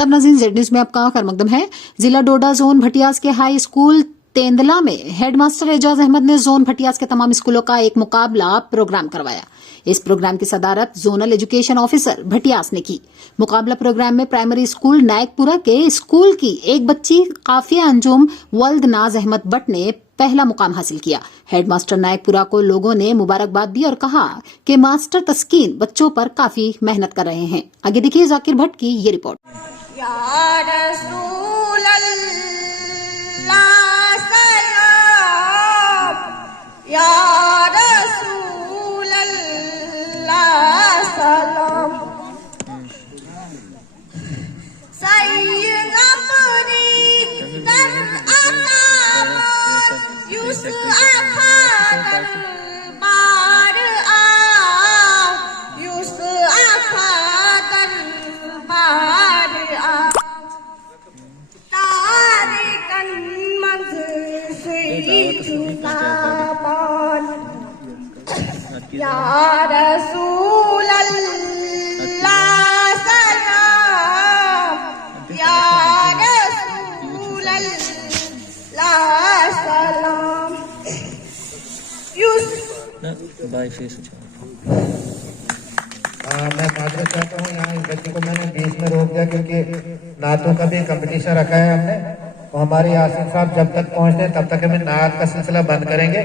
आदाब नाज़रीन, Z news में आपका खैर मकदम है। जिला डोडा जोन भटियास के हाई स्कूल तेंदला में हेडमास्टर एजाज अहमद ने जोन भटियास के तमाम स्कूलों का एक मुकाबला प्रोग्राम करवाया। इस प्रोग्राम की सदारत जोनल एजुकेशन ऑफिसर भटियास ने की। मुकाबला प्रोग्राम में प्राइमरी स्कूल नायकपुरा के स्कूल की एक बच्ची काफिया अंजुम वल्द नाज अहमद बट ने पहला मुकाम हासिल किया। हेडमास्टर नायकपुरा को लोगों ने मुबारकबाद दी और कहा कि मास्टर तस्कीन बच्चों पर काफी मेहनत कर रहे हैं। आगे देखिए जाकिर भट्ट की ये रिपोर्ट। या रसूल अल्लाह सलाम, या रसूल अल्लाह सलाम, सैयद अपनी दर अकामत यूसुफ खादर बार आ, यूसुफ खादर बार आ, तारिकन मंज़िल से चुकापान, या रसूल अल्लाह सलाम, या रसूल अल्लाह सलाम। मैं माजरत चाहता हूँ, यहाँ इस बच्ची को मैंने बीच में रोक दिया क्योंकि नातों का भी कंपटीशन रखा है हमने। तो हमारे यासिन साहब जब तक पहुँचते तब तक हमें नात का सिलसिला बंद करेंगे।